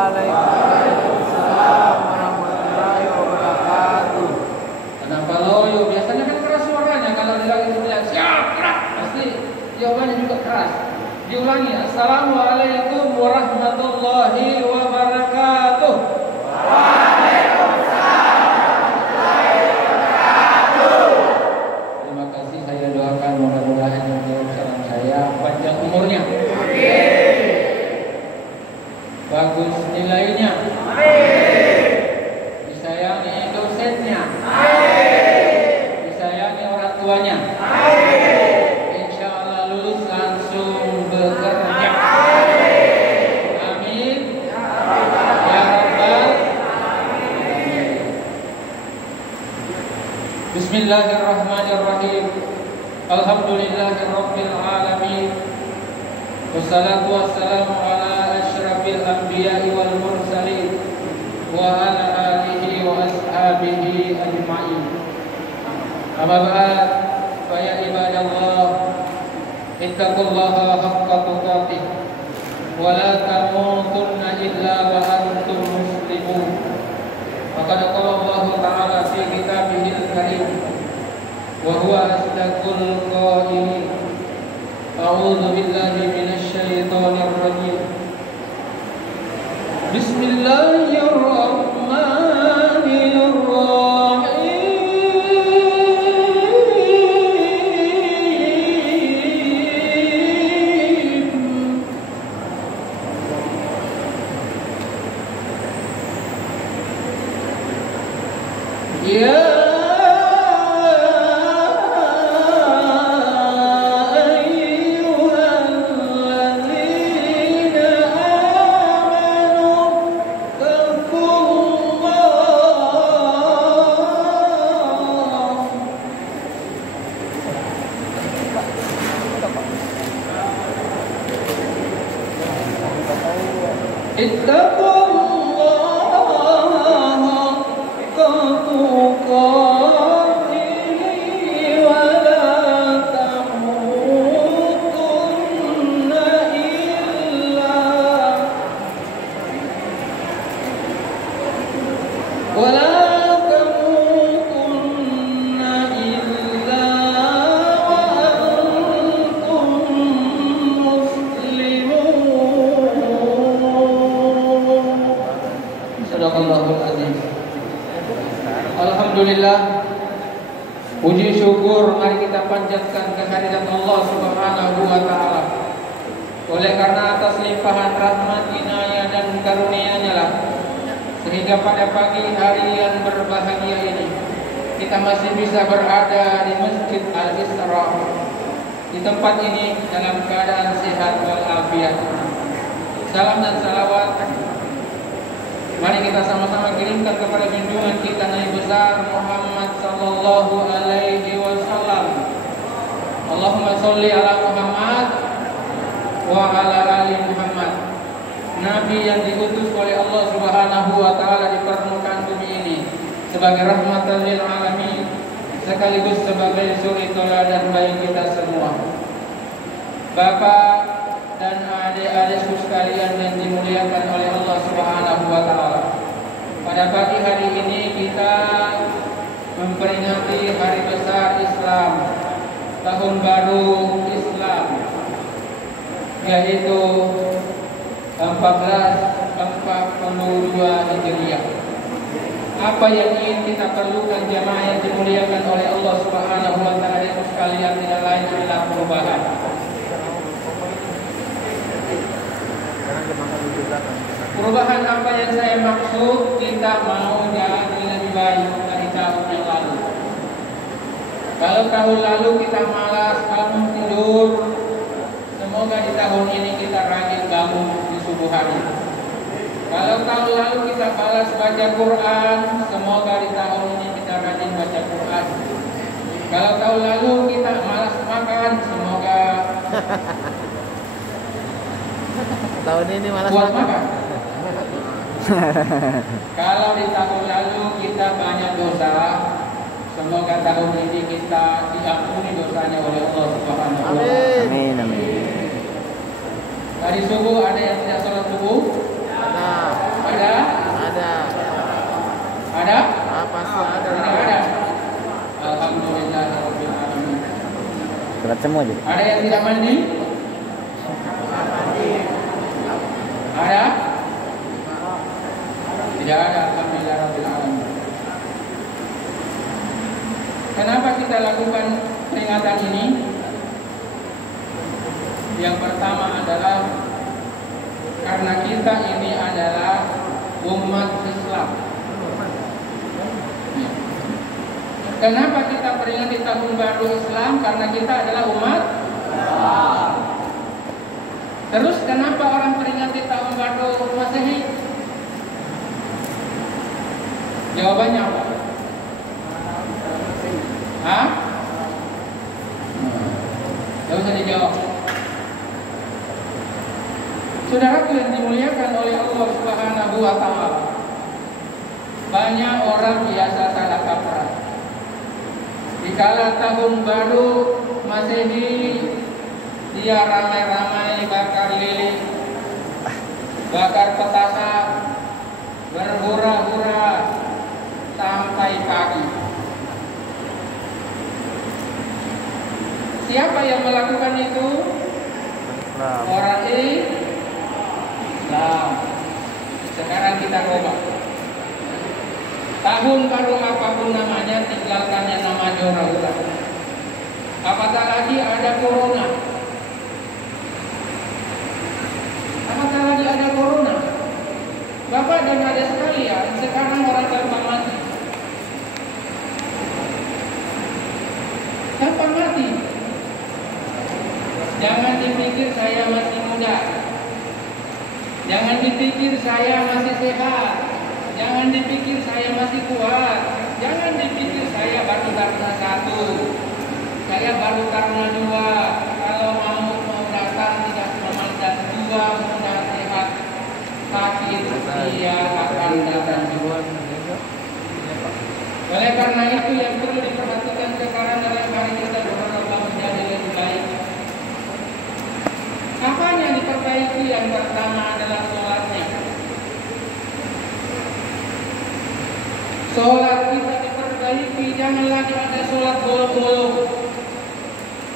Waalaikumsalam warahmatullahi wabarakatuh. Kenapa loyo? Biasanya kan keras suaranya kalau dilagi bilang siap keras, pasti jawabannya juga keras. Diulangi. Assalamualaikum warahmatullahi wabarakatuh. Terima kasih, saya doakan mudah-mudahan yang menjawab salam saya panjang umurnya, bagus nilainya, disayangi dosennya, disayangi orang tuanya, insya Allah lulus langsung bekerja. Amin ya Rabbal alamin. Bismillahirrahmanirrahim. Alhamdulillahirabbil alamin. Wassalatu wassalamu ala asyrafil anbiya'i wal mursalin wa ala alihi wa ashabihi ajma'in. Amma ba'd, fa ya ibadallah, ittaqullaha haqqa tuqatih wa la tamutunna illa wa antum muslimun. Faqad qala Allah ta'ala fi kitabihil karim wa huwa asdaqul qailin. A'udzu billahi minasy syaithanir rajim. Bismillahirrahmanirrahim. Ya Alhamdulillah, puji syukur mari kita panjatkan kehadirat Allah Subhanahu wa taala. Oleh karena atas limpahan rahmat, inayah dan karunia-Nya lah sehingga pada pagi hari yang berbahagia ini kita masih bisa berada di Masjid Al-Isra. Di tempat ini dalam keadaan sehat walafiat. Salam dan salawat mari kita sama-sama kirimkan kepada junjungan kita Nabi besar Muhammad sallallahu alaihi wasallam. Allahumma sholli ala Muhammad wa ala ali Muhammad. Nabi yang diutus oleh Allah Subhanahu wa taala di permukaan bumi ini sebagai rahmatan lil alamin, sekaligus sebagai suri teladan bagi kita semua. Bapak dan adik-adikku sekalian yang dimuliakan oleh Allah Subhanahu wa taala. Pada pagi hari ini kita memperingati hari besar Islam, tahun baru Islam, yaitu 1442 Hijriah. Apa yang ingin kita perlukan jamaah yang dimuliakan oleh Allah Subhanahu wa taala sekalian tidak lain adalah perubahan. Perubahan apa yang saya maksud? Kita mau jalan lebih baik dari tahun yang lalu. Kalau tahun lalu kita malas bangun tidur, semoga di tahun ini kita rajin bangun di subuh hari. Kalau tahun lalu kita malas baca Quran, semoga di tahun ini kita rajin baca Quran. Kalau tahun lalu kita malas makan, semoga Tahun ini malas buat makan. Kalau di tahun lalu kita banyak dosa, semoga tahun ini kita diampuni dosanya oleh Allah Subhanahu wa taala. Amin, amin. Tadi subuh ada yang tidak sholat subuh? Ada. semua juga. Ada yang tidak mandi? Ada? Tidak ada. Alhamdulillah Rabbil Alamin. Kenapa kita lakukan peringatan ini? Yang pertama adalah karena kita ini adalah umat Islam. Kenapa kita peringati tahun baru Islam? Karena kita adalah umat Islam. Terus kenapa orang peringati tahun baru Masehi? Jawabannya apa? Hah? Tidak usah dijawab. Saudaraku yang dimuliakan oleh Allah Subhanahu wa Ta'ala, banyak orang biasa salah kaprah. Dikala tahun baru Masehi, dia ramai-ramai bakar lilin, bakar petasan, berhura-hura sampai pagi. Siapa yang melakukan itu? Orang Islam. Sekarang kita coba. Tahun baru apapun namanya, tinggalkannya nama hura-hura. Apatah lagi ada corona. Apatah lagi ada corona. Bapak dan adik sekalian, sekarang orang gampang mati. Gampang mati. Jangan dipikir saya masih muda. Jangan dipikir saya masih sehat. Jangan dipikir saya masih kuat. Jangan dipikir saya baru karena 1. Saya baru karena 2. Kalau mau datang tidak memandang 2, mudah sehat, sakit, dia akan datang juga. Oleh karena itu yang perlu diperhatikan sekarang adalah mari kita berdoa menjadi lebih baik. Apa yang diperbaiki? Yang pertama adalah sholatnya. Sholat kita diperbaiki, jangan lagi ada sholat bolong-bolong.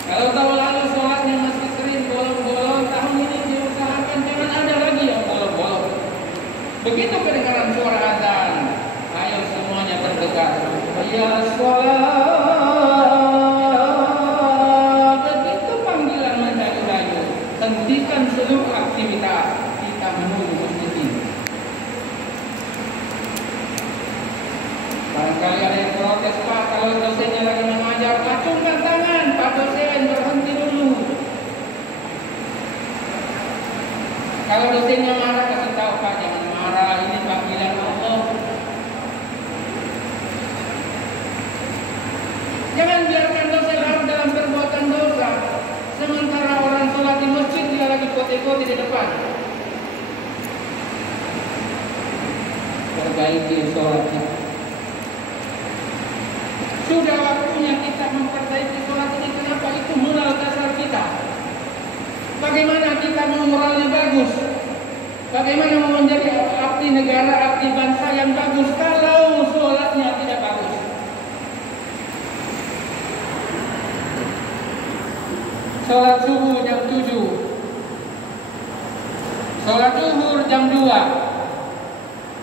Kalau tahun lalu sholatnya masih sering bolong-bolong, tahun ini diusahakan jangan ada lagi yang bolong-bolong. Begitu kedengaran suara azan, ayo semuanya berdekat. Ya sholat. Begitu panggilan mendayu-dayu, hentikan seluruh aktivitas, kita menunggu masjid. Barangkali ada yang protes, Pak, kalau dosennya lagi mengajar, acungkan tangan, Pak dosen berhenti dulu. Kalau dosennya marah, kasih tahu, Pak jangan marah, ini panggilan Allah. Jangan biarkan dosen larut dalam perbuatan dosa, sementara orang sholat di masjid dia lagi kote-kote di depan. Perbaiki sholat kita. Sudah waktunya kita memperbaiki sholat ini. Kenapa? Itu moral dasar kita. Bagaimana kita mau moralnya bagus? Bagaimana mau menjadi abdi negara, abdi bangsa yang bagus kalau sholatnya tidak bagus? Sholat subuh jam 7, sholat zuhur jam 2,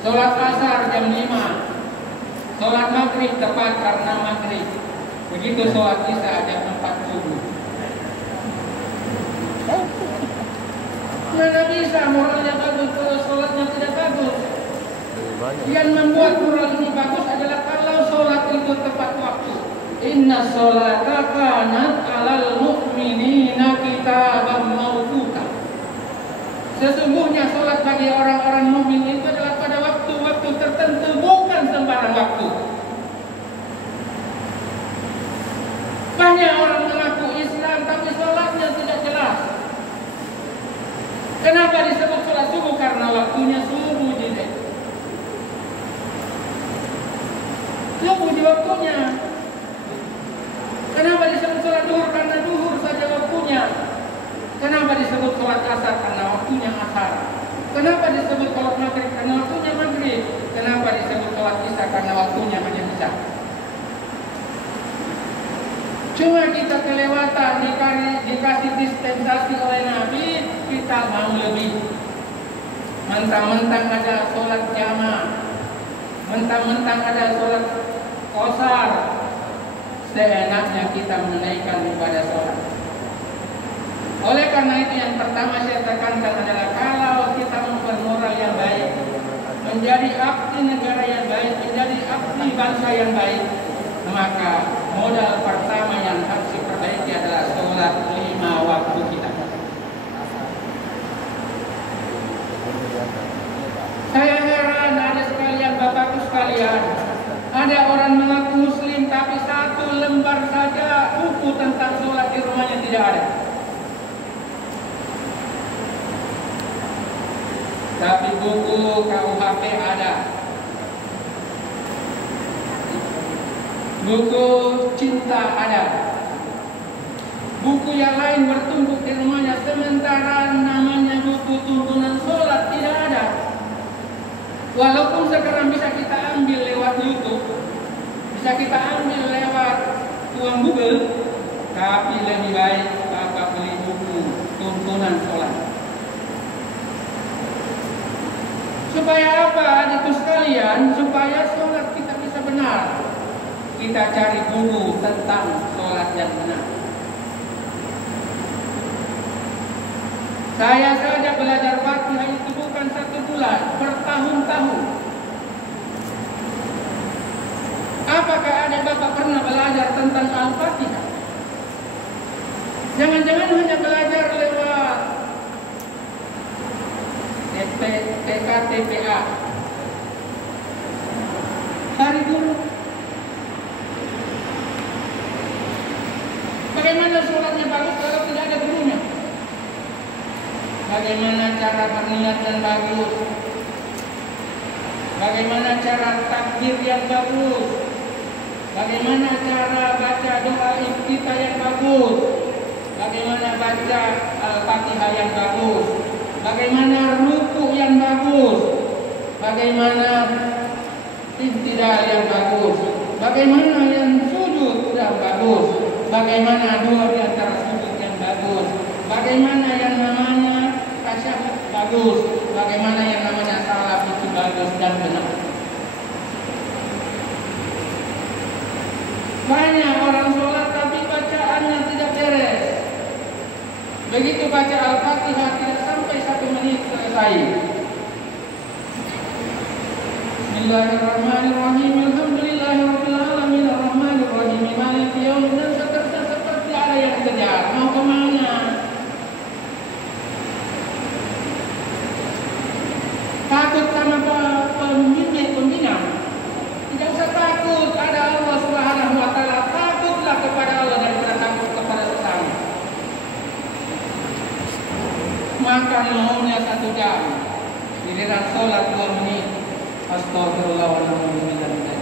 sholat asar jam 5, sholat maghrib tepat karena maghrib. Begitu sholat isya jam 4 subuh. Mana bisa moralnya bagus kalau sholatnya tidak bagus? Yang membuat moral ini bagus adalah kalau sholat itu tepat waktu. Inna sholata kanat alal mu'minina kitaban mawquta. Sesungguhnya sholat bagi orang-orang mukmin itu adalah pada waktu-waktu tertentu, bukan sembarang waktu. Banyak orang mengaku Islam tapi sholatnya tidak jelas. Kenapa disebut sholat subuh? Karena waktunya subuh jadi. Subuh di waktunya. Kenapa disebut sholat duhur? Karena duhur saja waktunya. Kenapa disebut sholat asar? Karena waktunya asar. Kenapa disebut sholat maghrib? Karena waktunya maghrib. Kenapa disebut sholat isya? Karena waktunya hanya isya. Cuma kita kita kelewatan, dikasih dispensasi oleh Nabi, kita mau lebih. Mentang-mentang ada sholat jamaah, mentang-mentang ada sholat qasar, seenaknya kita menaikkan ibadah sholat. Oleh karena itu yang pertama saya tekankan adalah kalau kita mempermoral yang baik, menjadi abdi negara yang baik, menjadi abdi bangsa yang baik, maka modal pertama yang harus diperbaiki adalah sholat 5 waktu kita. Saya heran ada sekalian bapakku sekalian, ada orang mengaku muslim tapi 1 lembar saja buku tentang sholat di rumahnya tidak ada. Tapi buku KUHP ada, buku cinta ada, buku yang lain bertumpuk di rumahnya, sementara namanya buku tuntunan sholat tidak ada. Walaupun sekarang bisa kita ambil lewat YouTube, bisa kita ambil lewat uang Google, tapi lebih baik Bapak beli buku tuntunan sholat. Supaya apa adikku sekalian? Supaya sholat kita bisa benar. Kita cari buku tentang sholat yang benar. Saya saja belajar Fatihah itu bukan 1 bulan, bertahun-tahun. Apakah ada Bapak pernah belajar tentang Al-Fatihah? Jangan-jangan hanya belajar lewat TK-TPA. Cari dulu. Bagaimana sholatnya bagus kalau tidak ada gurunya? Bagaimana cara berniat yang bagus? Bagaimana cara takbir yang bagus? Bagaimana cara baca doa iftitah yang bagus? Bagaimana baca Al-Fatihah yang bagus? Bagaimana ruku yang bagus? Bagaimana iktidal yang bagus? Bagaimana yang sujud yang bagus? Bagaimana dua di antara sujud yang bagus? Bagaimana yang namanya tasyahud bagus? Bagaimana yang namanya salam itu bagus dan benar? Banyak orang sholat tapi bacaannya tidak beres. Begitu baca Al-Fatihah tidak sampai 1 menit selesai. Bismillahirrahmanirrahim. Alhamdulillahirabbil alamin arrahmanirrahim maliki yaumiddin. Seperti ada yang kejar. Mau kemana? Takut sama pembina. Tidak usah takut, ada Allah Subhanahu wa taala. Takutlah kepada Allah daripada takut kepada sesama. Makan maunya 1 jam, giliran sholat 2 menit. Astagfirullahaladzim.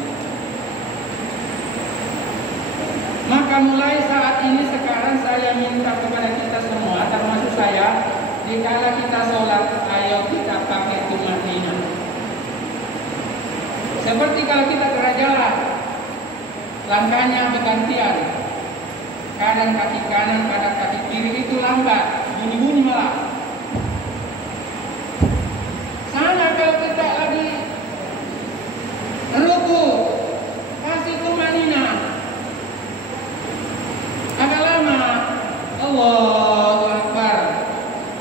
Maka mulai saat ini sekarang saya minta kepada kita semua, termasuk saya, dikala kita sholat, ayo kita pakai tumanina. Seperti kalau kita jalan, langkahnya bergantian. Kadang kaki kanan, kadang kaki kiri itu lambat, bunyi-bunyi malah. Sama kalau kita lagi ruku, kasih tumanina. Agak lama, Allahu Akbar.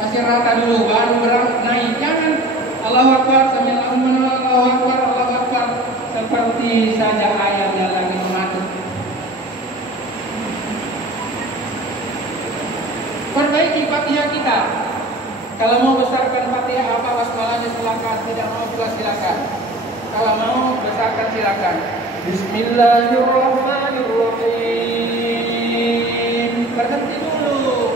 Kasih rata dulu, baru naik. Jangan Allahu Akbar, Allahu Akbar, Allahu Akbar. Seperti saja ayamnya lagi mematuk. Perbaiki Fatihah kita. Kalau mau besarkan Fatihah apa wasbalanya silakan, tidak mau juga silakan. Kalau mau besarkan silakan. Bismillahirrahmanirrahim. Berhenti dulu.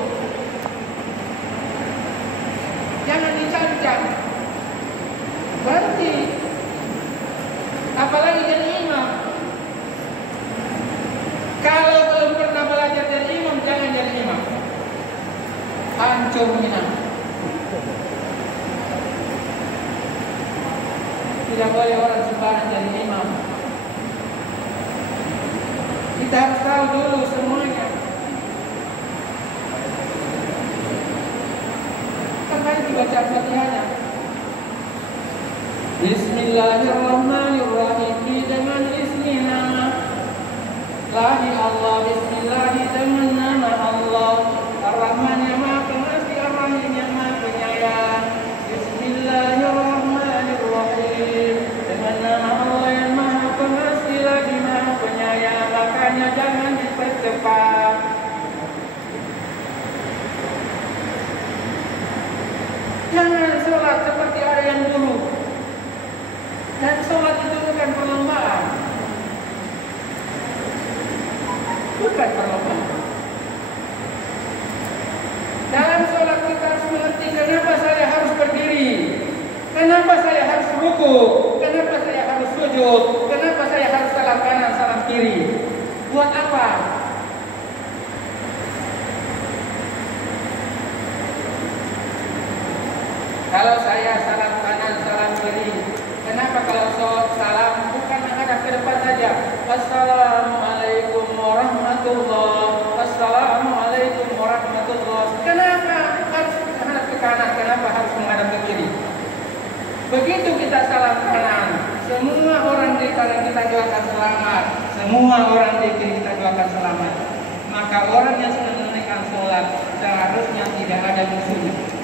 Jangan dicancang. Berhenti. Apalagi jadi imam. Kalau belum pernah belajar jadi imam, jangan jadi imam. Hancur imam. Tidak boleh orang sembarang jadi imam. Kita harus tahu dulu semuanya. kali dibaca Fatihahnya. Bismillahirrahmanirrahim, dengan ismi nama Lahi Allah, Bismillahi dengan nama Allah, Ar-Rahman yang Maha Pengasih, Ar-Rahim yang Maha Penyayang. Bismillahirrahmanirrahim, dengan nama Allah yang Maha Pengasih lagi Maha Penyayang. Makanya jangan dipercepat. Jangan sholat seperti ada yang dulu. Dan sholat itu bukan perlombaan. Bukan perlombaan. Dalam sholat kita harus mengerti kenapa saya harus berdiri, kenapa saya harus ruku, kenapa saya harus sujud, kenapa saya harus salam kanan, salam kiri. Buat apa? Kalau saya salam kanan, salam kiri, kenapa kalau salam bukan menghadap ke depan saja? Assalamualaikum warahmatullahi, Assalamualaikum warahmatullahi. Kenapa harus menghadap ke kanan? Kenapa harus menghadap ke kiri? Begitu kita salam kanan, semua orang di kanan kita doakan selamat, semua orang di kiri kita doakan selamat. Maka orang yang sedang menunaikan sholat seharusnya tidak ada musuhnya.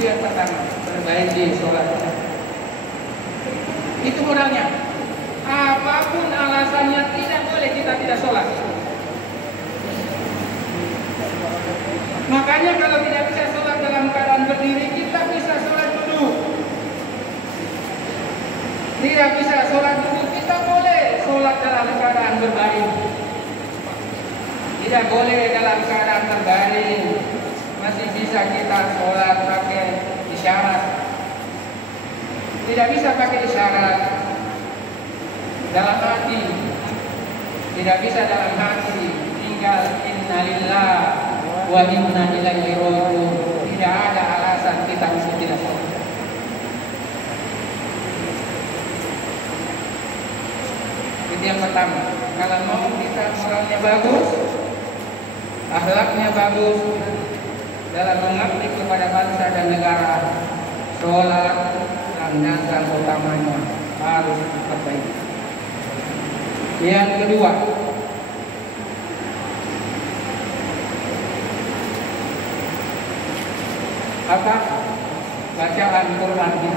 Itu yang pertama, perbaiki sholat. Itu modalnya. Apapun alasannya tidak boleh kita tidak sholat. Makanya kalau tidak bisa sholat dalam keadaan berdiri, kita bisa sholat duduk. Tidak bisa sholat duduk, kita boleh sholat dalam keadaan berbaring. Tidak boleh dalam keadaan terbaring. Masih bisa kita sholat pakai isyarat. Tidak bisa pakai isyarat dalam hati. Tidak bisa dalam hati. Tinggal innalillah wa inna ilaihi raji'un. Tidak ada alasan kita mesti tidak sholat. Itu yang pertama. Kalau mau kita moralnya bagus, akhlaknya bagus, dalam mengabdi kepada bangsa dan negara, sholat landasan utamanya harus diperbaiki. Yang kedua, apa? Bacaan Qurannya.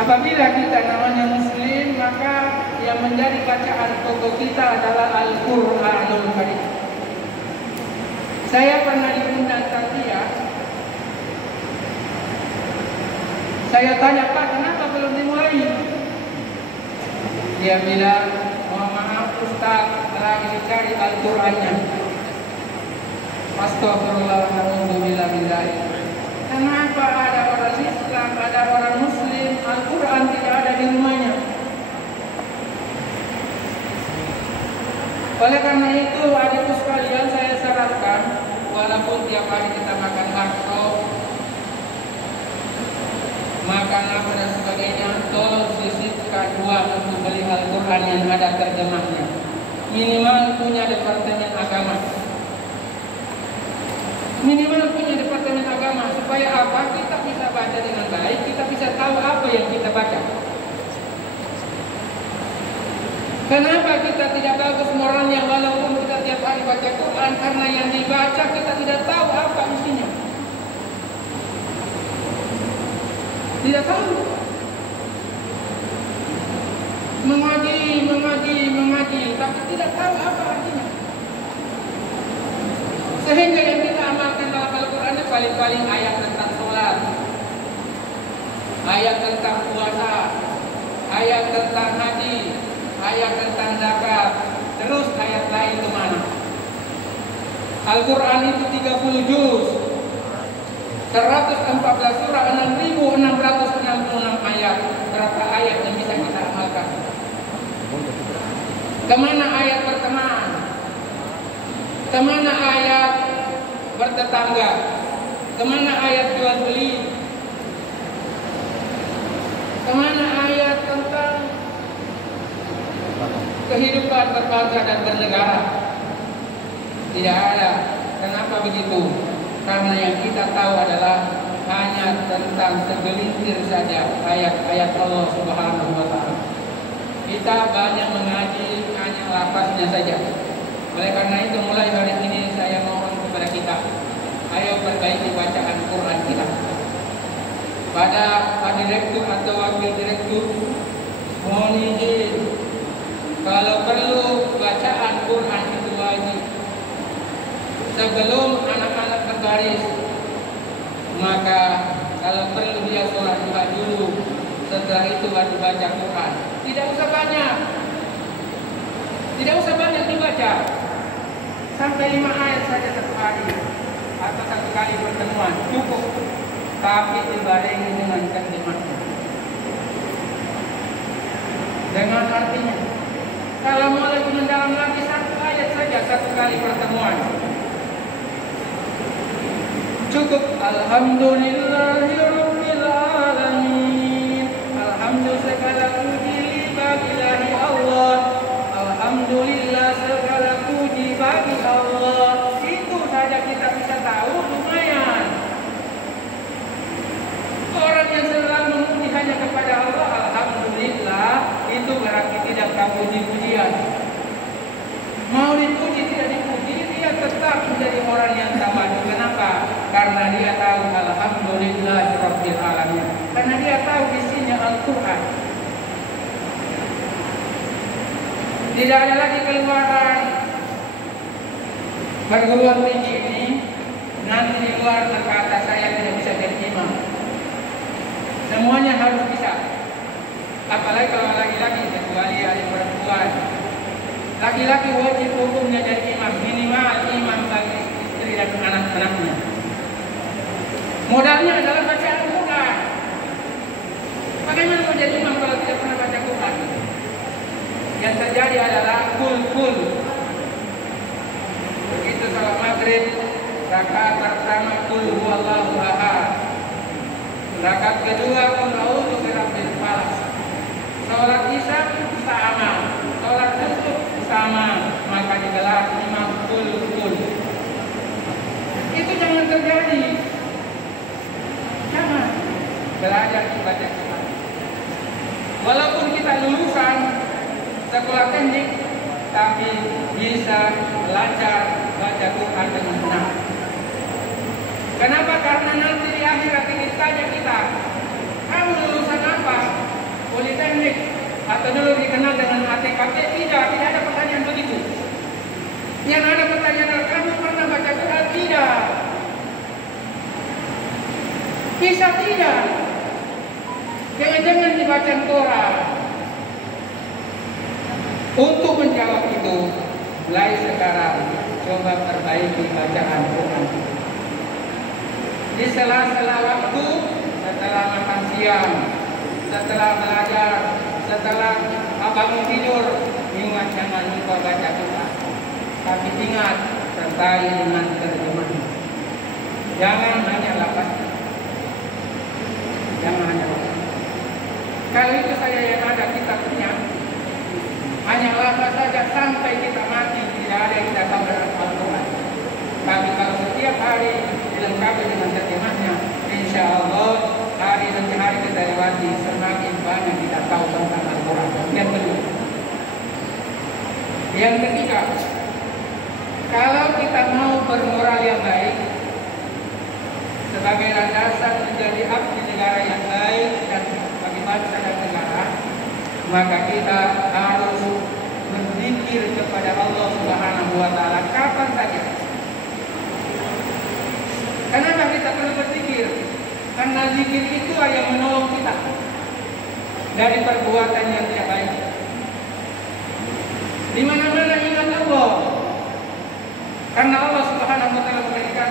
Apabila kita namanya muslim, maka yang menjadi bacaan pokok kita adalah Al-Quranul Karim. Saya pernah diundang tarbiyah. Saya tanya, Pak, kenapa belum dimulai? Dia bilang, mohon maaf Ustaz, lagi dicari Al-Qurannya. Astagfirullahaladzim. Kenapa ada orang Islam, ada orang Muslim, Al-Quran tidak ada di rumahnya? Oleh karena itu, adikku sekalian, saya sarankan, walaupun tiap hari kita makan bakso, makan apa dan sebagainya, tolong sisihkan uang untuk beli Al-Quran yang ada terjemahnya. Minimal punya departemen agama. Minimal punya departemen agama, supaya apa? Kita bisa baca dengan baik, kita bisa tahu apa yang kita baca. Kenapa kita tidak bagus moralnya walaupun kita tiap hari baca Quran? Karena yang dibaca kita tidak tahu apa isinya. Tidak tahu. Mengaji, tapi tidak tahu apa artinya. Sehingga yang kita amalkan dalam Al-Quran itu paling-paling ayat tentang sholat, ayat tentang puasa, ayat tentang haji, ayat tentang zakat, terus ayat lain kemana? Al-Quran itu 30 juz, 114 surah, 6.666 ayat. Berapa ayat yang bisa kita amalkan? Kemana ayat berteman? Kemana ayat bertetangga? Kemana ayat jual beli? Kemana ayat tentang kehidupan berbangsa dan bernegara. Tidak ada. Kenapa begitu? Karena yang kita tahu adalah hanya tentang segelintir saja ayat-ayat Allah Subhanahu wa taala. Kita banyak mengaji hanya lafaznya saja. Oleh karena itu mulai hari ini saya mohon kepada kita, ayo perbaiki bacaan Quran kita. Pada Pak Direktur atau Wakil Direktur, mohon izin, kalau perlu bacaan Quran itu wajib. Sebelum anak-anak berbaris, maka kalau perlu dia sholat duha dulu, setelah itu baru baca Quran. Tidak usah banyak, tidak usah banyak dibaca, sampai 5 ayat saja satu hari atau satu kali pertemuan cukup, tapi dibarengi dengan kalimatnya, dengan artinya. Kalau mau lebih mendalam lagi, 1 ayat saja satu kali pertemuan cukup. Alhamdulillahirabbil alamin. Alhamdulillah segala puji bagi Allah. Alhamdulillah segala puji bagi Allah. Itu saja kita bisa tahu, lumayan. Orang yang selalu memuji hanya kepada Allah, alhamdulillah, itu berarti tidak puji-pujian. Mau dipuji tidak dipuji, dia tetap menjadi orang yang tawadhu. Kenapa? Karena dia tahu alhamdulillahirabbil alamin. Karena dia tahu isinya Al-Qur'an. Tidak ada lagi keluaran perguruan tinggi ini nanti di luar berkata saya tidak bisa jadi imam. Semuanya harus bisa. Apalagi kalau laki-laki, kecuali ada perempuan. Laki-laki wajib hukumnya jadi imam, minimal imam bagi istri dan anak-anaknya. Modalnya adalah baca Al-Quran. Bagaimana mau jadi imam kalau tidak pernah baca Quran? Yang terjadi adalah kul. Begitu salat maghrib, rakaat pertama kul huwallahu ahad. Rakaat kedua kul a'udzu birabbil falaq. Salat isya sama, salat subuh sama, maka digelar imam kul. Itu jangan terjadi. Jangan belajar baca Quran. Walaupun kita lulusan sekolah teknik, tapi bisa belajar baca Quran dengan benar. Kenapa? Karena nanti di akhirat ini tanya kita, kamu lulusan apa? Politeknik atau dulu dikenal dengan ATKT? Tidak ada pertanyaan begitu. Yang ada pertanyaan, kamu pernah baca Quran? Tidak. Bisa tidak. Jangan-jangan dibaca Quran. Untuk menjawab itu, mulai sekarang coba perbaiki bacaan Quran. Di sela-sela waktu, setelah makan siang, setelah belajar, setelah bangun tidur, ingat jangan lupa baca Quran. Tapi ingat, sertai dengan terjemahnya. Jangan hanya lafaz. Jangan hanya lafaz. Kalau itu saya yang ada kita punya, hanya lafaz saja sampai kita mati, tidak ada yang kita tahu dalam Al-Quran. Tapi kalau setiap hari dilengkapi dengan terjemahnya, insya Allah hari demi hari kita lewati, semakin banyak kita tahu tentang Al-Quran. Yang kedua, yang ketiga, kalau kita mau bermoral yang baik sebagai landasan menjadi abdi negara yang baik dan bagi bangsa dan negara, maka kita harus berzikir kepada Allah Subhanahu wa taala kapan saja. Kenapa kita perlu berzikir? Karena zikir itu yang menolong kita dari perbuatan yang tidak baik. Di mana-mana ingat Allah. Karena Allah Subhanahu wa taala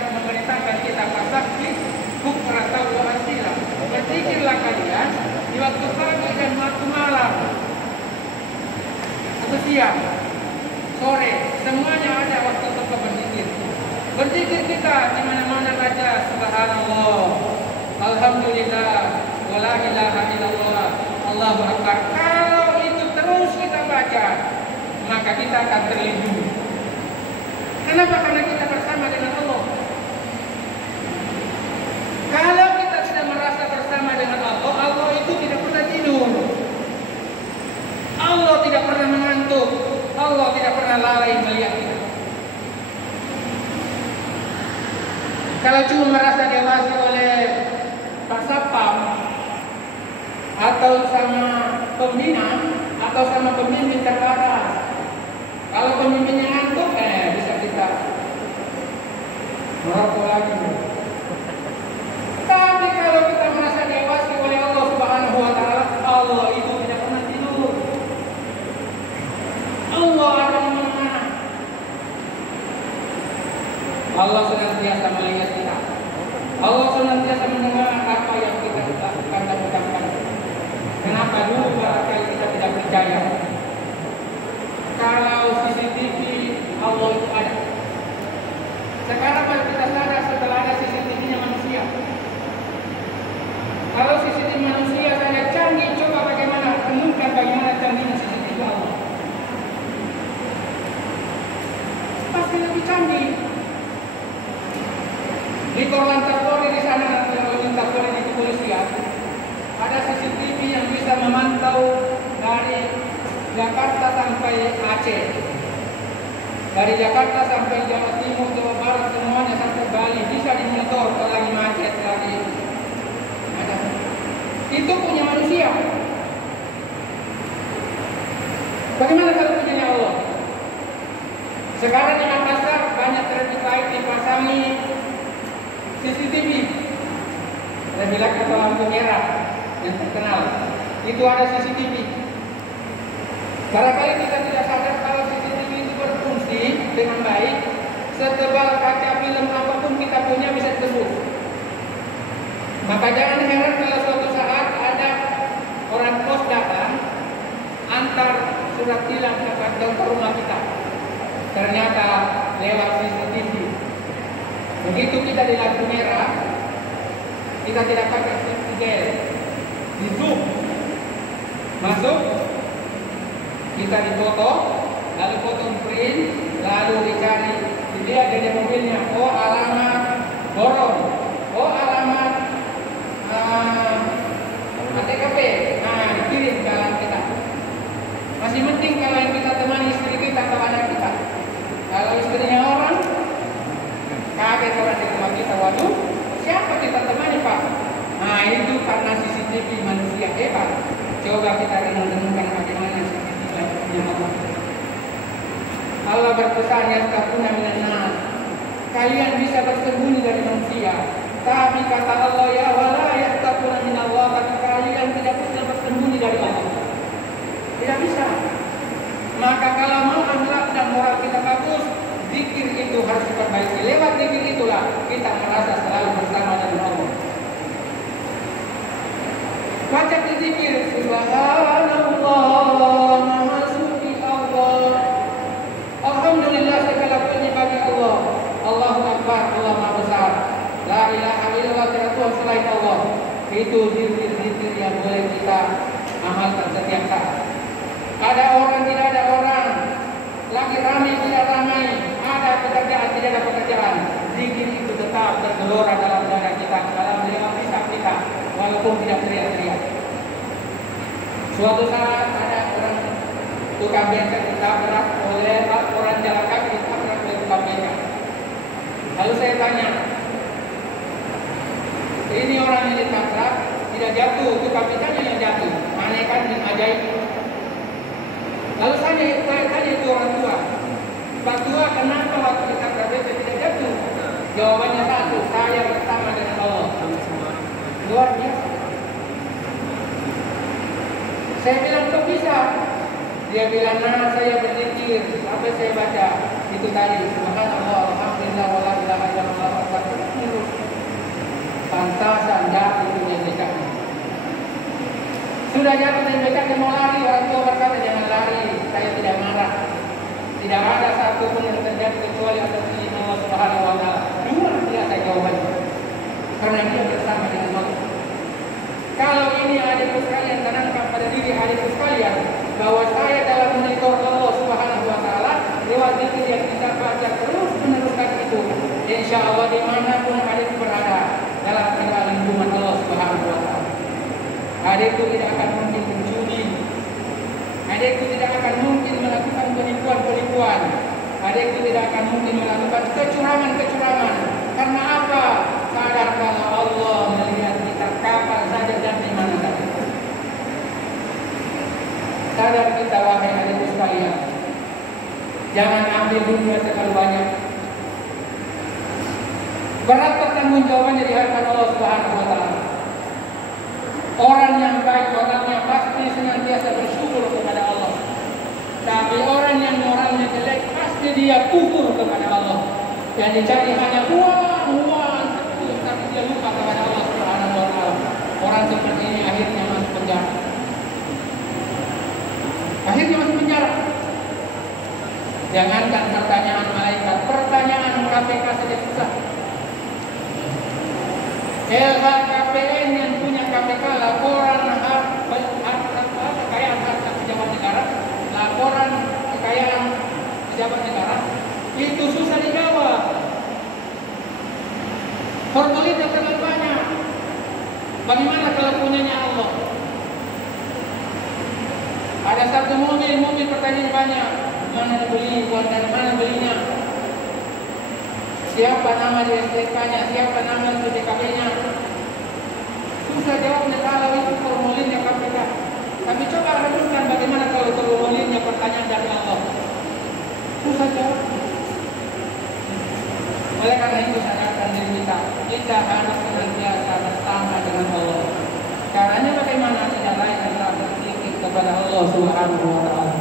memerintahkan kita fasabih bukratan wa asila. Berzikirlah kalian di waktu pagi dan waktu malam. Atau siang, sore, semuanya ada waktu untuk berzikir. Berzikir kita di mana-mana saja, subhanallah, alhamdulillah, wala ilaha illallah, Allahu akbar. Kalau itu terus kita baca, kita akan terlindungi. Kenapa? Karena kita bersama dengan Allah. Kalau kita tidak merasa bersama dengan Allah, Allah itu tidak pernah tidur. Allah tidak pernah mengantuk. Allah tidak pernah lalai melihat kita. Kalau cuma merasa diawasi oleh Pak Sapam atau sama pembina atau sama pemimpin terbatas, kalau pemimpinnya ngantuk, bisa kita merokok lagi. Tapi kalau kita merasa diawasi oleh Allah Subhanahu wa Ta'ala, Allah itu tidak pernah tidur. Allah akan mana? Allah senantiasa melihat kita. Allah senantiasa mendengar apa yang kita lakukan dan ucapkan. Kenapa dulu barangkali kita tidak percaya? Kalau CCTV Allah itu ada. Sekarang baru kita sadar setelah ada CCTV-nya manusia. Kalau CCTV manusia saja canggih, coba bagaimana renungkan bagaimana canggihnya CCTV Allah. Pasti lebih canggih. Di Korlantas Polri di sana, Korlantas Polri di kepolisian, ada CCTV yang bisa memantau dari Jakarta sampai Aceh, dari Jakarta sampai Jawa Timur, Jawa Barat, semuanya sampai Bali bisa dimonitor kalau lagi macet lagi. Itu punya manusia. Bagaimana kalau punya Allah? Sekarang di Makassar banyak traffic light dipasangi CCTV. Saya bilang kata lampu merah yang terkenal. Itu ada CCTV. Barangkali kita tidak sadar kalau CCTV itu berfungsi dengan baik. Setebal kaca film apapun kita punya bisa tembus. Maka jangan heran kalau suatu saat ada orang pos datang antar surat tilang ke rumah kita. Ternyata lewat CCTV. Begitu kita di lampu merah, kita tidak pakai tikel, di zoom, masuk, kita difoto, lalu foto print, lalu dicari, dilihat dari mobilnya, oh alamat borong, oh alamat ATKP, nah dikirim ke alam kita. Masih penting kalau yang kita temani istri kita atau anak kita. Kalau istrinya orang, kaget orang di rumah kita, waduh, siapa kita temani Pak? Nah itu karena CCTV manusia hebat. Coba kita renung-renungkan bagaimana CCTV yang Allah. Allah berpesan ya takuna minan nas. Kalian bisa bersembunyi dari manusia. Tapi kata Allah ya wala ya takuna minallah, kata kalian tidak bisa bersembunyi dari Allah. Tidak bisa. Maka kalau mau akhlak dan moral kita bagus, zikir itu harus diperbaiki. Lewat zikir itulah kita merasa selalu bersama dengan Allah. Baca zikir Subhanallah, Maha Suci Allah, Alhamdulillah, segala puji bagi Allah, Allahu Akbar, Allah Maha Besar, La ilaha illallah, tiada Tuhan selain Allah. Itu zikir-zikir yang boleh kita amalkan setiap saat. Ada orang, tidak ada orang, lagi ramai, tidak ramai, ada pekerjaan, tidak ada pekerjaan, zikir itu tetap tergelora dalam dada kita, dalam lewat hisab kita, walaupun tidak teriak-teriak. Suatu saat ada orang tukang becak ditabrak oleh orang jalan kaki, ditabrak oleh tukang becak. Lalu saya tanya, ini orang yang ditabrak tidak jatuh, tukang becaknya yang jatuh, aneh kan yang ajaib. Lalu saya tanya itu orang tua, Pak tua kenapa waktu ditabrak becak tidak jatuh? Jawabannya satu, saya bersama dengan Allah. Luar biasa. Saya bilang kok bisa? Dia bilang nah saya berzikir sampai saya baca itu tadi Subhanallah, Alhamdulillah, wala ilaha illallah, terus pantasan jatuh punya becaknya. Sudah jatuh dan becaknya mau lari, orang tua berkata jangan lari, saya tidak marah. Tidak ada satu pun yang terjadi kecuali atas izin Allah Subhanahu wa Ta'ala. Dua tidak saya jawabannya. Karena dia bersama dengan Allah. Kalau ini adikku sekalian, tanamkan pada diri adikku sekalian bahwa saya dalam monitor Allah Subhanahu wa Ta'ala insya Allah dimanapun adik berada dalam lindungan Allah Subhanahu Wa Taala. Adikku tidak akan mungkin mencuri, adikku tidak akan mungkin melakukan penipuan-penipuan, adikku tidak akan mungkin melakukan kecurangan-kecurangan. Karena apa? Sadar kalau Allah melihat kita kapan saja dan di mana saja. Sadar kita wahai adikku sekalian, jangan ambil dunia terlalu banyak. Berat tanggung jawabnya di hadapan Allah Subhanahu Wa Taala. Orang yang baik, orangnya pasti senantiasa bersyukur kepada Allah. Tapi orang yang moralnya jelek, pasti dia kufur kepada Allah. Yang dicari hanya uang, tapi dia lupa kepada Allah Subhanahu Wa Taala. Orang seperti ini akhirnya masuk penjara. Akhirnya masuk penjara. Jangankan pertanyaan malaikat, pertanyaan KPK saja susah. LHKPN yang punya KPK laporan kekayaan harta pejabat negara, laporan kekayaan pejabat negara itu susah dijawab. Formulirnya terlalu banyak. Bagaimana kalau punyanya Allah? Ada satu mobil pertanyaan banyak. Mana dibeli, dari mana belinya? Siapa nama di STK-nya, siapa nama di TKP-nya? Susah jawabnya kalau itu formulirnya KPK. Tapi coba renungkan bagaimana kalau formulirnya pertanyaan dari Allah. Susah jawab. Oleh karena itu sadarkan diri kita harus senantiasa bersama dengan Allah. Caranya bagaimana? Tidak lain adalah berzikir kepada Allah Subhanahu Wa Taala.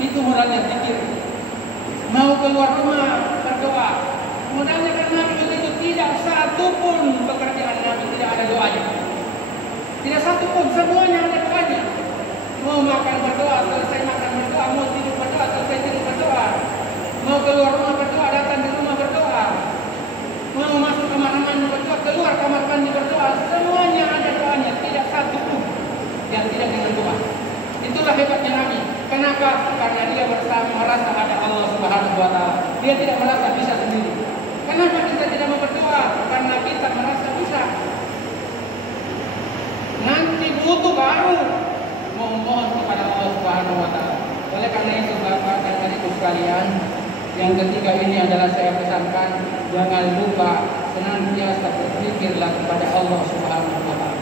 Itu modalnya zikir. Mau keluar rumah berdoa. Modalnya karena Nabi begitu, tidak satu pun pekerjaan Nabi tidak ada doanya. Tidak satu pun, semuanya ada doanya. Mau makan berdoa, selesai makan berdoa. Mau tidur berdoa, selesai tidur berdoa. Mau keluar rumah berdoa, datang di rumah berdoa. Mau masuk kamar mandi berdoa, keluar kamar mandi berdoa. Semuanya ada doanya, tidak satu pun yang tidak dengan doa. Itulah hebatnya Nabi. Kenapa? Karena dia merasa ada Allah Subhanahu Wa Taala. Dia tidak merasa bisa sendiri. Kenapa kita tidak mau berdoa? Karena kita merasa bisa. Nanti butuh baru memohon kepada Allah Subhanahu Wa Taala. Oleh karena itu Bapak dan Adikku sekalian, yang ketiga ini adalah saya pesankan, jangan lupa senantiasa berzikirlah kepada Allah Subhanahu Wa Taala.